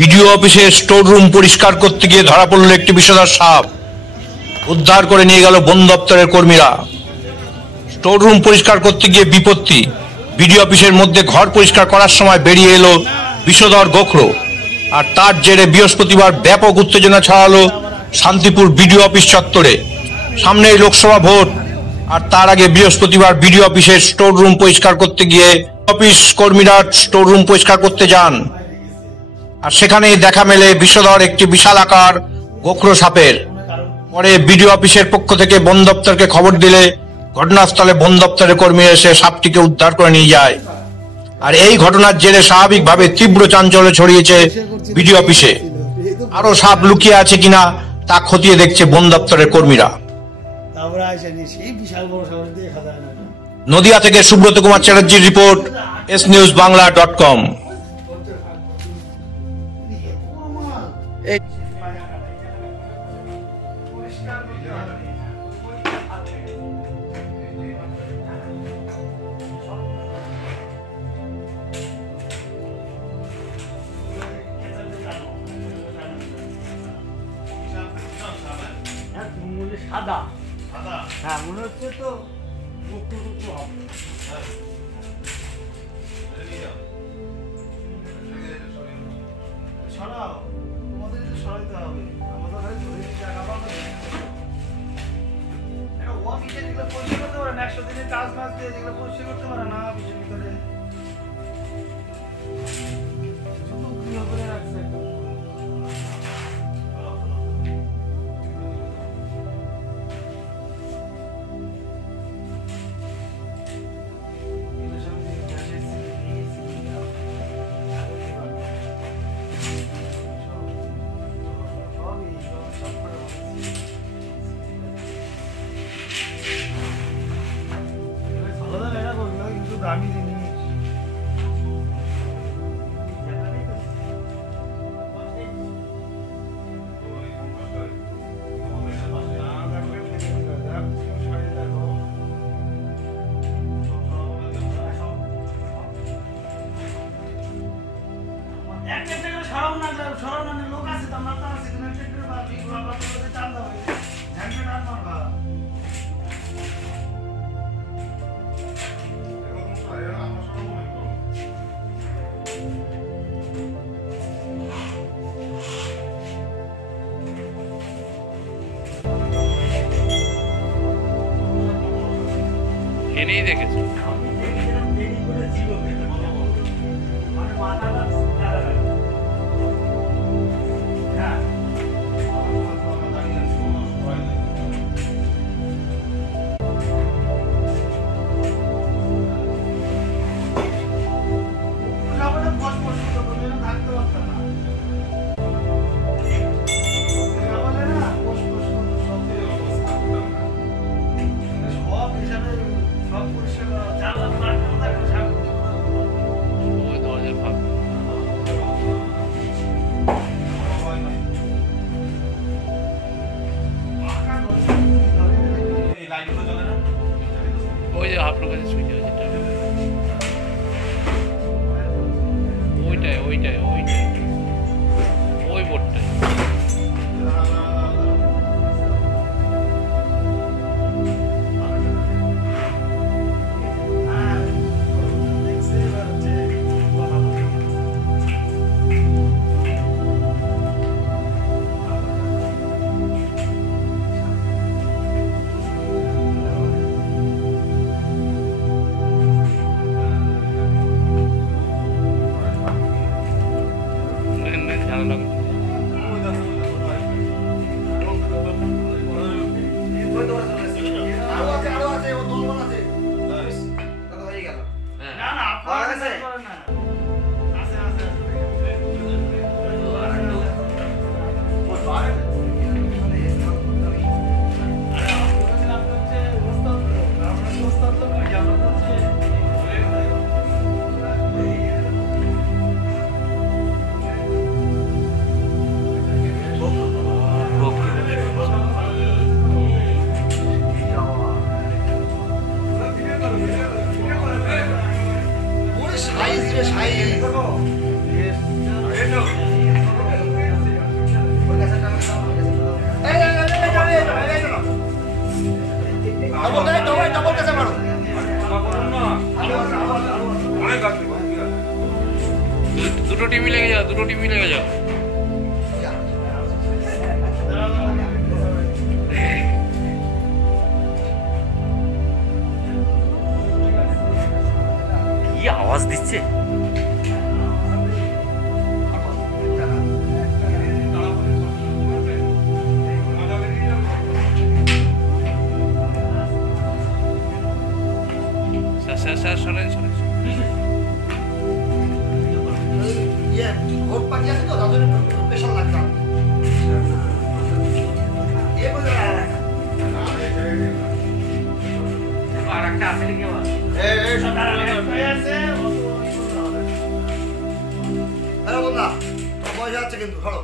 BDO অফিসের store room পরিষ্কার করতে গিয়ে ধরা পড়ল একটি বিষধর সাপ। উদ্ধার করে নিয়ে গেল বন দপ্তরের কর্মীরা। স্টোর রুম পরিষ্কার করতে গিয়ে বিপত্তি। বিডিও অফিসের মধ্যে ঘর পরিষ্কার করার সময় বেরিয়ে এলো বিষধর গোখরো। আর তার জেরে বৃহস্পতিবার ব্যাপক উত্তেজনা ছড়ালো শান্তিপুর বিডিও অফিস চত্বরে। সামনেই লোকসভা ভোট, আর তার আগে বৃহস্পতিবার বিডিও অফিসের স্টোর রুম পরিষ্কার করতে গিয়ে অফিস কর্মীরা স্টোর রুম পরিষ্কার করতে যান। আর সেখানেই দেখা মেলে বিষধর একটি বিশাল আকার গোখরো সাপের। পরে বিডিও অফিসের পক্ষ থেকে বন দপ্তরকে খবর দিলে ঘটনাস্থলে বন দপ্তরের কর্মীরা এসে সাপটিকে উদ্ধার করে নিয়ে যায়। আর এই ঘটনার জেরে স্বাভাবিকভাবে তীব্র চাঞ্চল্য ছড়িয়েছে বিডিও অফিসে। আরো সাপ লুকিয়ে আছে কিনা তা খতিয়ে দেখছে বন দপ্তরের কর্মীরা। নদিয়া থেকে সুব্রত কুমার চ্যাটার্জির রিপোর্ট, SNewsBangla.com। সাদা সাদা, হ্যাঁ মনে হচ্ছে তো মুক্ত মুক্ত হবে। সরাও, তোমাদের সরাইতে হবে, আমাদের ঘরে ধরে জায়গা পাবে। এটা অফিসে যেগুলো পরিষ্কার করতে পারে না, 100 দিনের কাজ মাস দিয়ে যেগুলো পরিষ্কার করতে পারে না অফিসের ভিতরে শুধু গৃহ করে রাখছে। দামি জিনিস সরানো লোক আছে তো আমরা আছে চাল দেওয়া এনেই দেখেছি। ওই যে আপনার কাছে সুইচ আছে, ওইটাই ওইটাই ওইটাই ওই বোর্ডটাই। দুটো টিভি লেগে যাও। কি আওয়াজ দিচ্ছে? স্যার স্যার স্যার শোনেন শোনেন। ভোট পাঠিয়ে আছে তো তাদের স্পেশাল লাগতাম আর একটা আছে নাকি আবার? একটাই আছে, অত ই করলে হবে না। হ্যালো বন্ধা, তোমার বয়স আছে কিন্তু ধরো